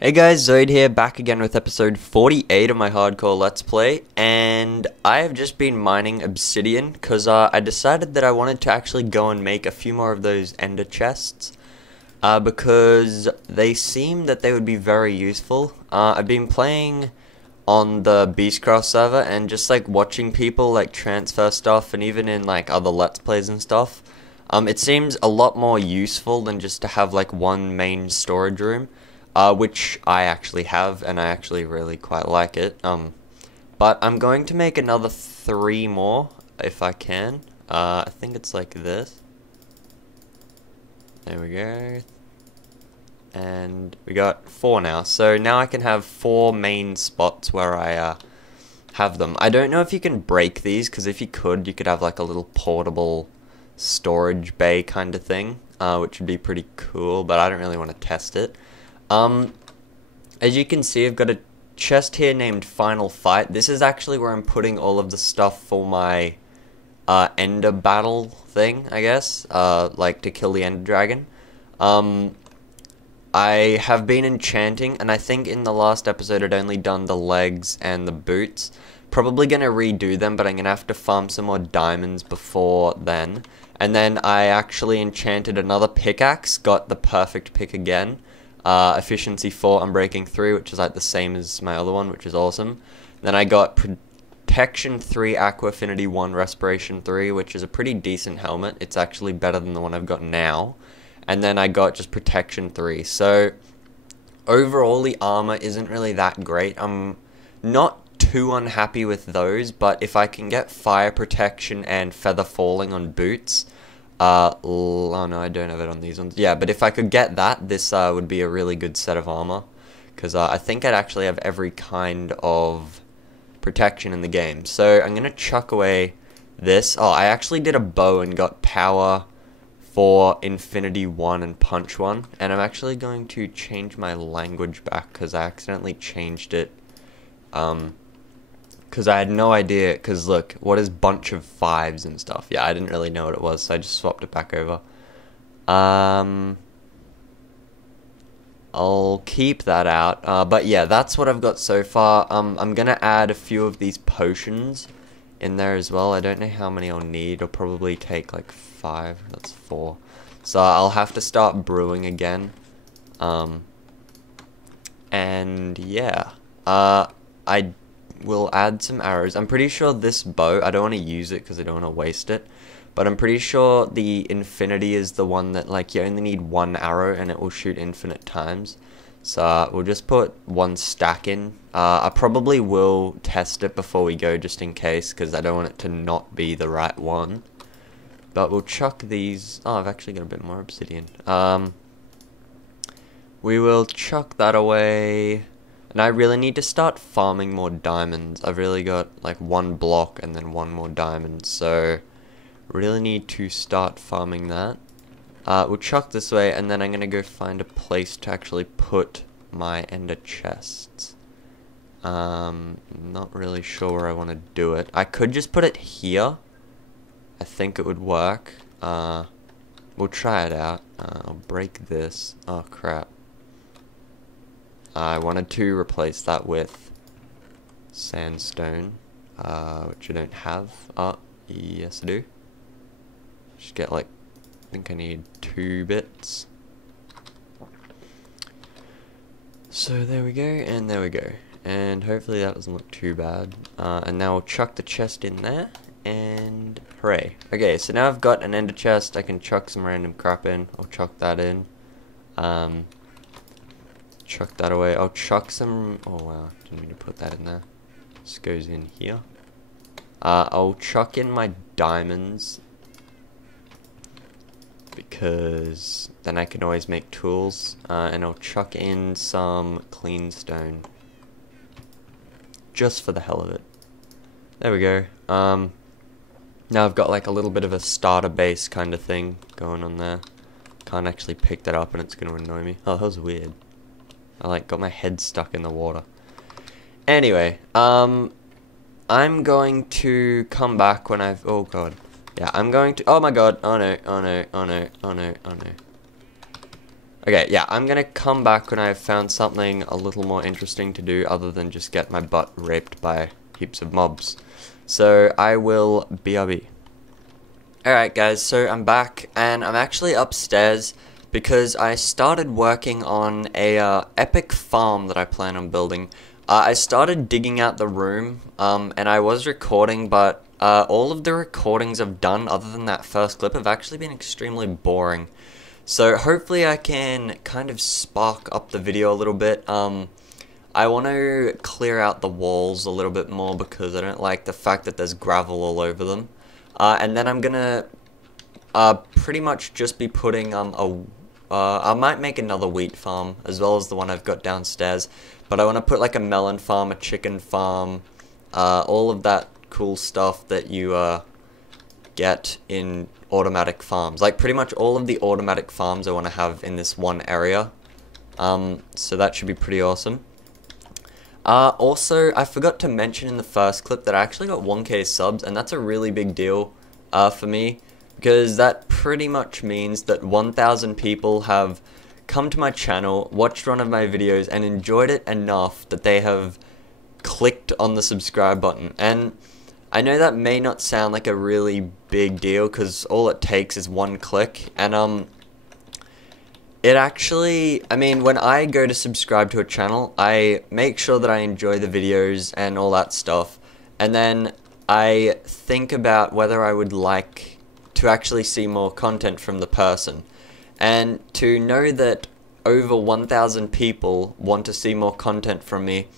Hey guys, Zoid here, back again with episode 48 of my hardcore let's play, and I have just been mining obsidian, because I decided that I wanted to actually go and make a few more of those ender chests, because they seem that they would be very useful. I've been playing on the Beastcraft server, and just like watching people like transfer stuff, and even in like other let's plays and stuff, it seems a lot more useful than just to have like one main storage room. Which I actually have, and I actually really quite like it. But I'm going to make another 3 more, if I can. I think it's like this. There we go. And we got 4 now. So now I can have 4 main spots where I have them. I don't know if you can break these, because if you could have like a little portable storage bay kind of thing, which would be pretty cool, but I don't really want to test it. As you can see, I've got a chest here named Final Fight. This is actually where I'm putting all of the stuff for my, ender battle thing, I guess, like to kill the ender dragon. I have been enchanting, and I think in the last episode I'd only done the legs and the boots. Probably gonna redo them, but I'm gonna have to farm some more diamonds before then. And then I actually enchanted another pickaxe, got the perfect pick again. Efficiency 4, Unbreaking 3, which is like the same as my other one, which is awesome. Then I got Protection 3, Aqua Affinity 1, Respiration 3, which is a pretty decent helmet. It's actually better than the one I've got now. And then I got just Protection 3. So, overall the armor isn't really that great. I'm not too unhappy with those, but if I can get Fire Protection and Feather Falling on boots... oh no, I don't have it on these ones. Yeah, but if I could get that, this would be a really good set of armor. Because I think I'd actually have every kind of protection in the game. So I'm going to chuck away this. Oh, I actually did a bow and got power for Infinity 1 and Punch 1. And I'm actually going to change my language back because I accidentally changed it. Because I had no idea, because look, what is bunch of 5s and stuff? Yeah, I didn't really know what it was, so I just swapped it back over. I'll keep that out, but yeah, that's what I've got so far. I'm gonna add a few of these potions in there as well. I don't know how many I'll need. It'll probably take like 5, that's 4. So I'll have to start brewing again. And yeah, I will add some arrows. I'm pretty sure this bow, I don't want to use it because I don't want to waste it, but I'm pretty sure the infinity is the one that like you only need 1 arrow and it will shoot infinite times. So we'll just put 1 stack in. I probably will test it before we go just in case, because I don't want it to not be the right one. But we'll chuck these. Oh, I've actually got a bit more obsidian. We will chuck that away. And I really need to start farming more diamonds. I've really got like 1 block and then 1 more diamond. So, really need to start farming that. We'll chuck this way, and then I'm going to go find a place to actually put my ender chests. Not really sure where I want to do it. I could just put it here. I think it would work. We'll try it out. I'll break this. Oh crap. I wanted to replace that with sandstone, which I don't have. Oh, yes I do. Just get like, I think I need 2 bits. So there we go, and there we go. And hopefully that doesn't look too bad. And now I'll chuck the chest in there, and hooray. Okay, so now I've got an ender chest. I can chuck some random crap in. I'll chuck that in. Chuck that away. I'll chuck some... Oh wow, didn't mean to put that in there. This goes in here. I'll chuck in my diamonds, because then I can always make tools. And I'll chuck in some clean stone, just for the hell of it. There we go. Now I've got like a little bit of a starter base kind of thing going on there. Can't actually pick that up and it's going to annoy me. Oh, that was weird. I like got my head stuck in the water. Anyway, I'm going to come back when I've... Oh god. Yeah, I'm going to, oh my god, oh no, oh no, oh no, oh no, oh no. Okay, yeah, I'm gonna come back when I've found something a little more interesting to do other than just get my butt raped by heaps of mobs. So, I will BRB. Alright guys, so I'm back, and I'm actually upstairs because I started working on a epic farm that I plan on building. I started digging out the room, and I was recording, but all of the recordings I've done other than that first clip have actually been extremely boring. So hopefully I can kind of spark up the video a little bit. I want to clear out the walls a little bit more because I don't like the fact that there's gravel all over them. And then I'm gonna pretty much just be putting I might make another wheat farm as well as the one I've got downstairs, but I want to put like a melon farm, a chicken farm, all of that cool stuff that you get in automatic farms. Like pretty much all of the automatic farms I want to have in this one area. So that should be pretty awesome. Also, I forgot to mention in the first clip that I actually got 1K subs, and that's a really big deal for me, because that pretty much means that 1,000 people have come to my channel, watched one of my videos, and enjoyed it enough that they have clicked on the subscribe button. And I know that may not sound like a really big deal, because all it takes is one click, and it actually, I mean, when I go to subscribe to a channel, I make sure that I enjoy the videos and all that stuff, and then I think about whether I would like to actually see more content from the person. And to know that over 1,000 people want to see more content from me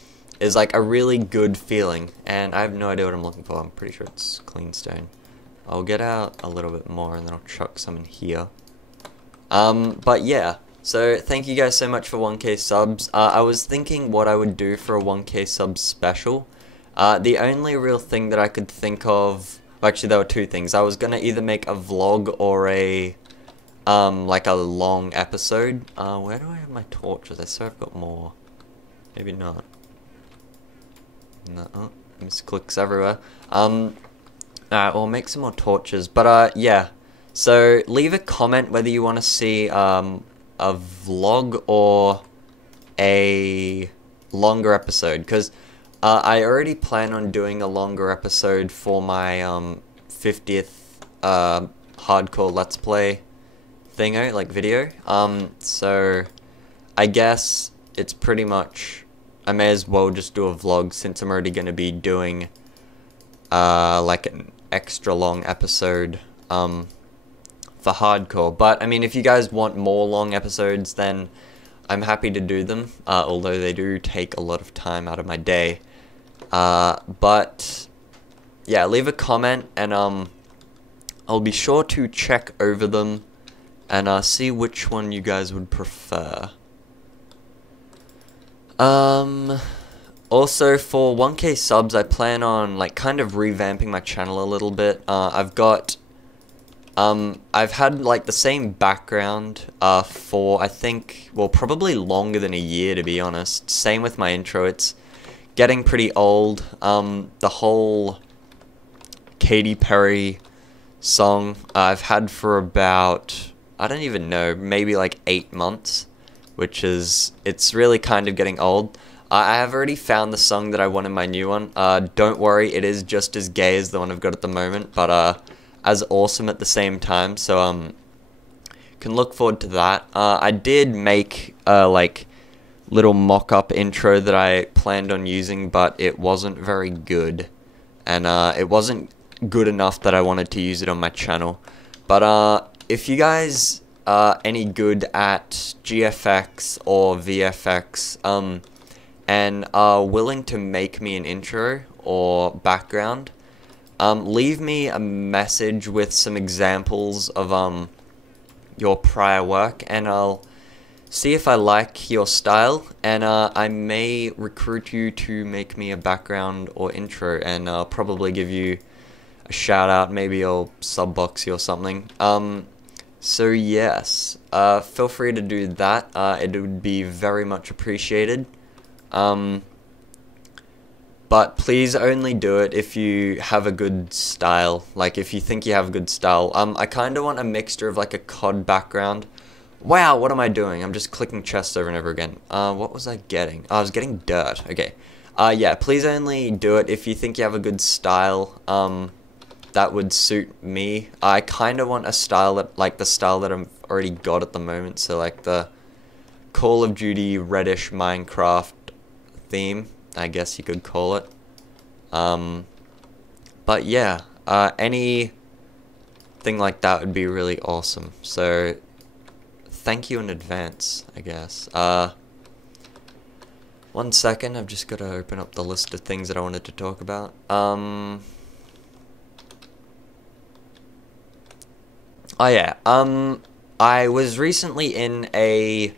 is like a really good feeling, and I have no idea what I'm looking for. I'm pretty sure it's clean stone. I'll get out a little bit more and then I'll chuck some in here. But yeah, so thank you guys so much for 1K subs. I was thinking what I would do for a 1K sub special. The only real thing that I could think of, actually there were two things. I was gonna either make a vlog or a, like a long episode. Where do I have my torches? I swear I've got more. Maybe not. No, misclicks everywhere. Alright, we'll make some more torches, but yeah. So, leave a comment whether you want to see, a vlog or a longer episode, because, I already plan on doing a longer episode for my, 50th, hardcore Let's Play thingo, like video. So, I guess it's pretty much, I may as well just do a vlog since I'm already going to be doing, like an extra long episode, for hardcore. But I mean, if you guys want more long episodes, then I'm happy to do them, although they do take a lot of time out of my day. But yeah, leave a comment and I'll be sure to check over them and see which one you guys would prefer. Also for 1K subs, I plan on like kind of revamping my channel a little bit. I've had like the same background for I think, well, probably longer than a year, to be honest. Same with my intro, it's getting pretty old. The whole Katy Perry song I've had for about, I don't even know, maybe like 8 months, which is, it's really kind of getting old. I have already found the song that I want in my new one. Don't worry, it is just as gay as the one I've got at the moment, but as awesome at the same time, so can look forward to that. I did make a like little mock-up intro that I planned on using, but it wasn't very good, and it wasn't good enough that I wanted to use it on my channel. But if you guys are any good at GFX or VFX, and are willing to make me an intro or background, leave me a message with some examples of your prior work, and I'll see if I like your style, and I may recruit you to make me a background or intro, and I'll probably give you a shout out, maybe I'll subbox you or something. So yes, feel free to do that, it would be very much appreciated. But but please only do it if you have a good style, like if you think you have a good style. I kind of want a mixture of like a COD background. Wow, what am I doing? I'm just clicking chests over and over again. What was I getting? Oh, I was getting dirt. Okay. Yeah, please only do it if you think you have a good style. That would suit me. I kind of want a style that, like the style that I've already got at the moment. So like the Call of Duty reddish Minecraft theme, I guess you could call it. But yeah, anything like that would be really awesome. So thank you in advance, I guess. 1 second, I've just got to open up the list of things that I wanted to talk about. Oh yeah, I was recently in a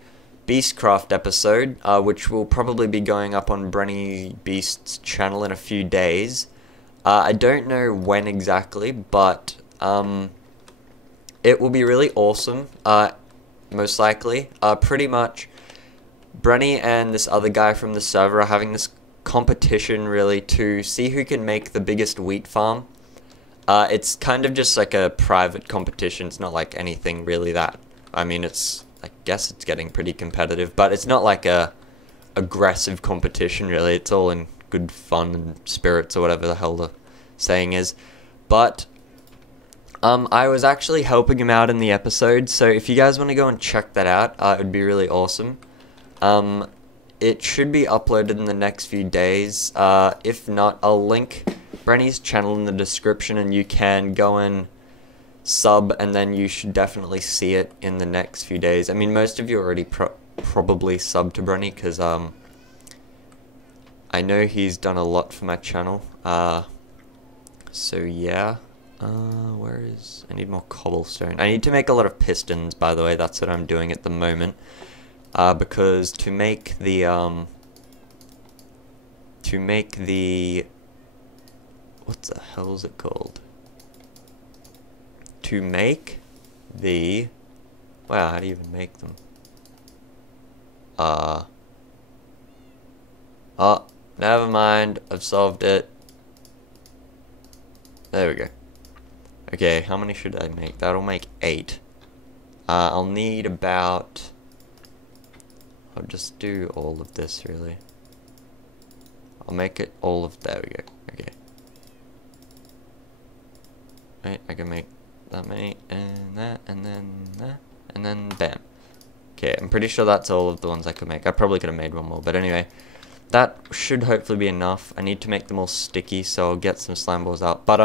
Beastcraft episode, which will probably be going up on Brenny Beast's channel in a few days. I don't know when exactly, but it will be really awesome, most likely. Pretty much, Brenny and this other guy from the server are having this competition, really, to see who can make the biggest wheat farm. It's kind of just like a private competition. It's not like anything really that, I mean, I guess it's getting pretty competitive, but it's not like a aggressive competition, really. It's all in good fun and spirits, or whatever the hell the saying is. But I was actually helping him out in the episode, so if you guys want to go and check that out, it would be really awesome. It should be uploaded in the next few days. If not, I'll link Brenny's channel in the description, and you can go and sub, and then you should definitely see it in the next few days. I mean, most of you already probably subbed to Brenny, because I know he's done a lot for my channel. So yeah, where is, I need more cobblestone. I need to make a lot of pistons, by the way. That's what I'm doing at the moment, because to make the what the hell is it called? To make the, wow, how do you even make them? Oh, never mind, I've solved it. There we go. Okay, how many should I make? That'll make 8. I'll need about, I'll just do all of this, really. I'll make it all of, there we go, okay. Right, I can make that many, and that, and then bam. Okay, I'm pretty sure that's all of the ones I could make. I probably could have made one more, but anyway, that should hopefully be enough. I need to make them all sticky, so I'll get some slime balls out. But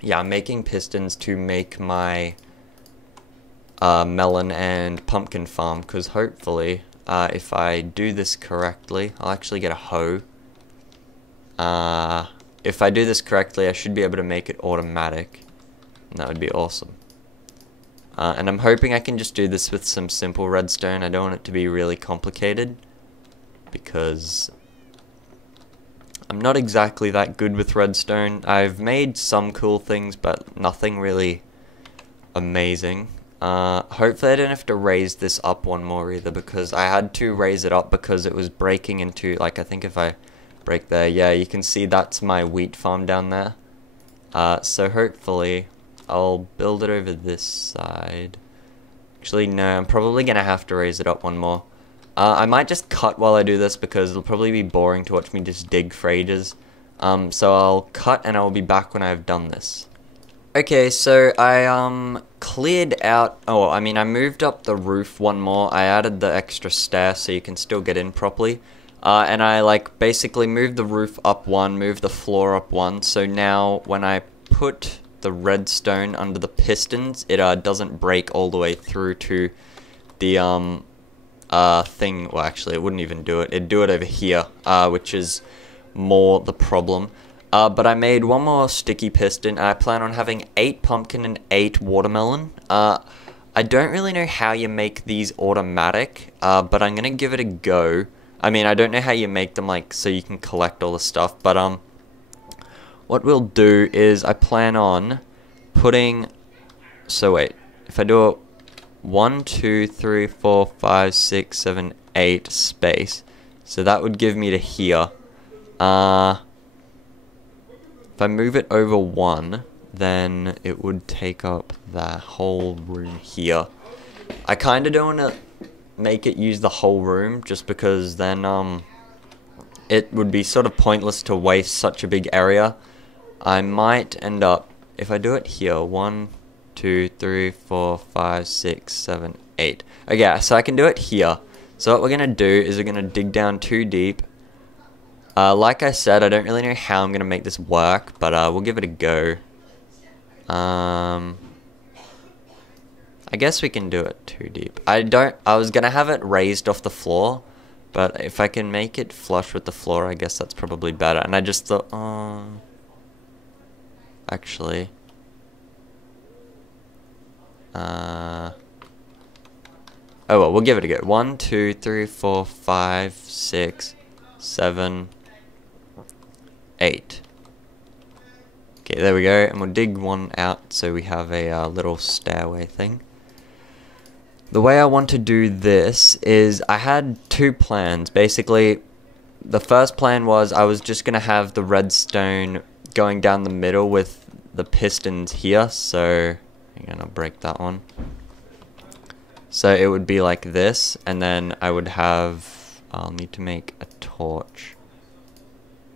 yeah, I'm making pistons to make my melon and pumpkin farm, because hopefully, if I do this correctly, I'll actually get a hoe. If I do this correctly, I should be able to make it automatic, and that would be awesome. And I'm hoping I can just do this with some simple redstone. I don't want it to be really complicated, because I'm not exactly that good with redstone. I've made some cool things, but nothing really amazing. Hopefully I don't have to raise this up one more either, because I had to raise it up because it was breaking into, like, I think if I break there, yeah, you can see that's my wheat farm down there. So hopefully I'll build it over this side. Actually, no, I'm probably gonna have to raise it up one more. I might just cut while I do this, because it'll probably be boring to watch me just dig for ages. So I'll cut, and I'll be back when I've done this. Okay, so I cleared out, oh, I mean, I moved up the roof one more. I added the extra stair so you can still get in properly. And I, like, basically moved the roof up one, moved the floor up one, so now when I put the redstone under the pistons, it doesn't break all the way through to the thing. Well, actually, it wouldn't even do it. It'd do it over here, which is more the problem. But I made one more sticky piston. I plan on having 8 pumpkin and 8 watermelon. I don't really know how you make these automatic, but I'm gonna give it a go. I mean, I don't know how you make them, like, so you can collect all the stuff, but what we'll do is I plan on putting, so wait, if I do it 1, 2, 3, 4, 5, 6, 7, 8 space, so that would give me to here. if I move it over 1, then it would take up that whole room here. I kind of don't want to make it use the whole room, just because then it would be sort of pointless to waste such a big area. I might end up, if I do it here, 1, 2, 3, 4, 5, 6, 7, 8. Okay, so I can do it here. So what we're going to do is we're going to dig down 2 deep. Like I said, I don't really know how I'm going to make this work, but we'll give it a go. I guess we can do it 2 deep. I was going to have it raised off the floor, but if I can make it flush with the floor, I guess that's probably better. And I just thought, actually, oh well, we'll give it a go. 1, 2, 3, 4, 5, 6, 7, 8. Okay, there we go, and we'll dig 1 out so we have a little stairway thing. The way I want to do this is, I had 2 plans. Basically, the first plan was I was just going to have the redstone going down the middle with the pistons here, so I'm going to break that one. So it would be like this, and then I would have, I'll need to make a torch.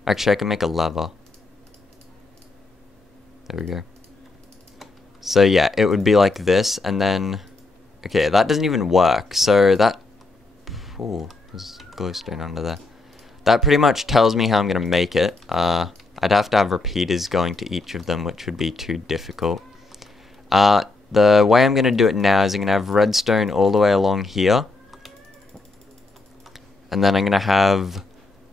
Actually, I can make a lever. There we go. So yeah, it would be like this, and then, okay, that doesn't even work. So that, oh, there's glowstone under there. That pretty much tells me how I'm gonna make it. I'd have to have repeaters going to each of them, which would be too difficult. The way I'm gonna do it now is I'm gonna have redstone all the way along here, and then I'm gonna have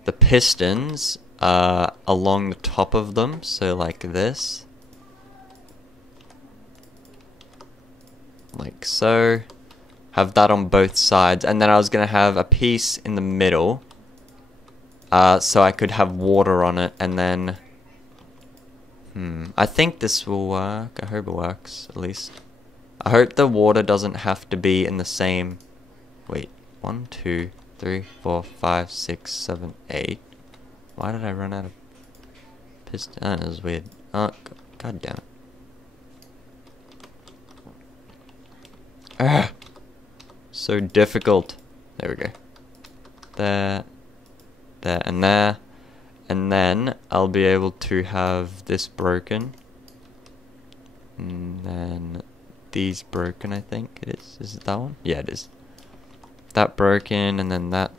the pistons along the top of them, so like this. Like so. Have that on both sides, and then I was gonna have a piece in the middle, so I could have water on it, and then I think this will work. I hope it works, at least. I hope the water doesn't have to be in the same, wait, 1, 2, 3, 4, 5, 6, 7, 8. Why did I run out of piston? Oh, that was weird. Oh, god damn it. Ah, so difficult. There we go. There, and there. And then I'll be able to have this broken. And then these broken, I think it is. Is it that one? Yeah, it is. That broken, and then that,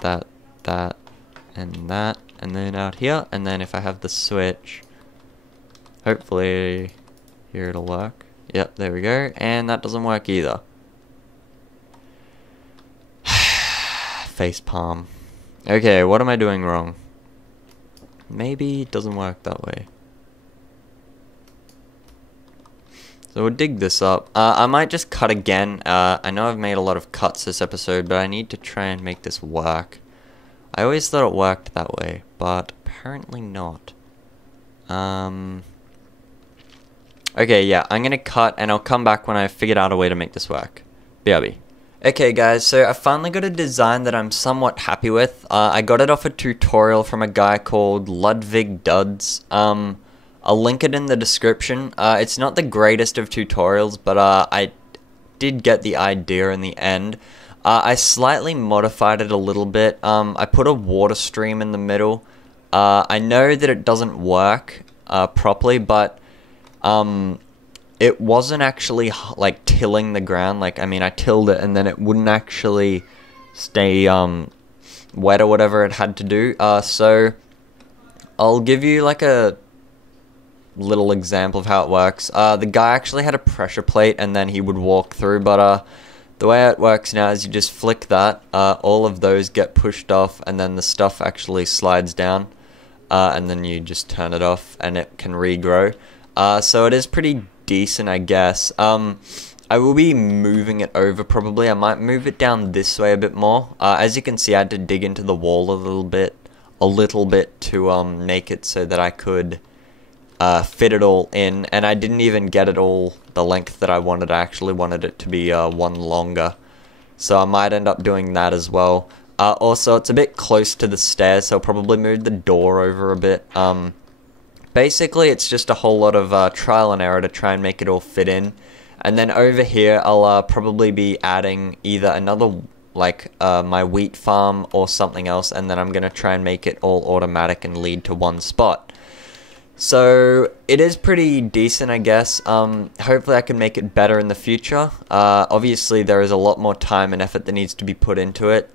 and that. And then out here. And then if I have the switch, hopefully here it'll work. Yep, there we go. And that doesn't work either. Face palm. Okay, what am I doing wrong? Maybe it doesn't work that way. So we'll dig this up. I might just cut again. I know I've made a lot of cuts this episode, but I need to try and make this work. I always thought it worked that way, but apparently not. Okay, yeah, I'm gonna cut, and I'll come back when I've figured out a way to make this work. BRB. Okay guys, so I finally got a design that I'm somewhat happy with. I got it off a tutorial from a guy called Ludwig Duds. I'll link it in the description. It's not the greatest of tutorials, but I did get the idea in the end. I slightly modified it a little bit. I put a water stream in the middle. I know that it doesn't work properly, but it wasn't actually like tilling the ground. Like, I mean, I tilled it and then it wouldn't actually stay wet or whatever it had to do. So I'll give you like a little example of how it works. The guy actually had a pressure plate and then he would walk through, but the way it works now is you just flick that, all of those get pushed off, and then the stuff actually slides down, and then you just turn it off and it can regrow. So it is pretty decent, I guess. I will be moving it over probably. I might move it down this way a bit more. As you can see, I had to dig into the wall a little bit to make it so that I could fit it all in, and I didn't even get it all the length that I wanted. I actually wanted it to be one longer, so I might end up doing that as well. Also, it's a bit close to the stairs, so I'll probably move the door over a bit. But basically it's just a whole lot of trial and error to try and make it all fit in. And then over here I'll probably be adding either another like my wheat farm or something else, and then I'm gonna try and make it all automatic and lead to one spot. So it is pretty decent, I guess. Hopefully I can make it better in the future. Obviously there is a lot more time and effort that needs to be put into it.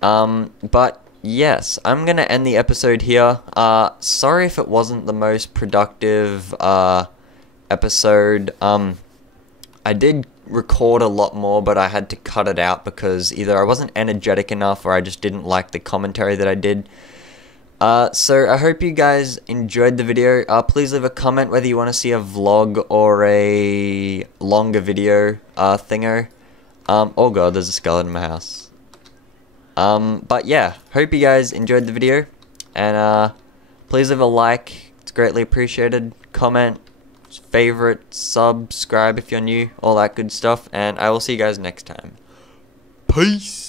But yes, I'm gonna end the episode here. Sorry if it wasn't the most productive episode. I did record a lot more, but I had to cut it out because either I wasn't energetic enough or I just didn't like the commentary that I did. So I hope you guys enjoyed the video. Please leave a comment whether you want to see a vlog or a longer video thingo. Oh god, there's a skeleton in my house. But yeah, hope you guys enjoyed the video, and please leave a like, it's greatly appreciated. Comment, favorite, subscribe if you're new, all that good stuff, and I will see you guys next time. Peace!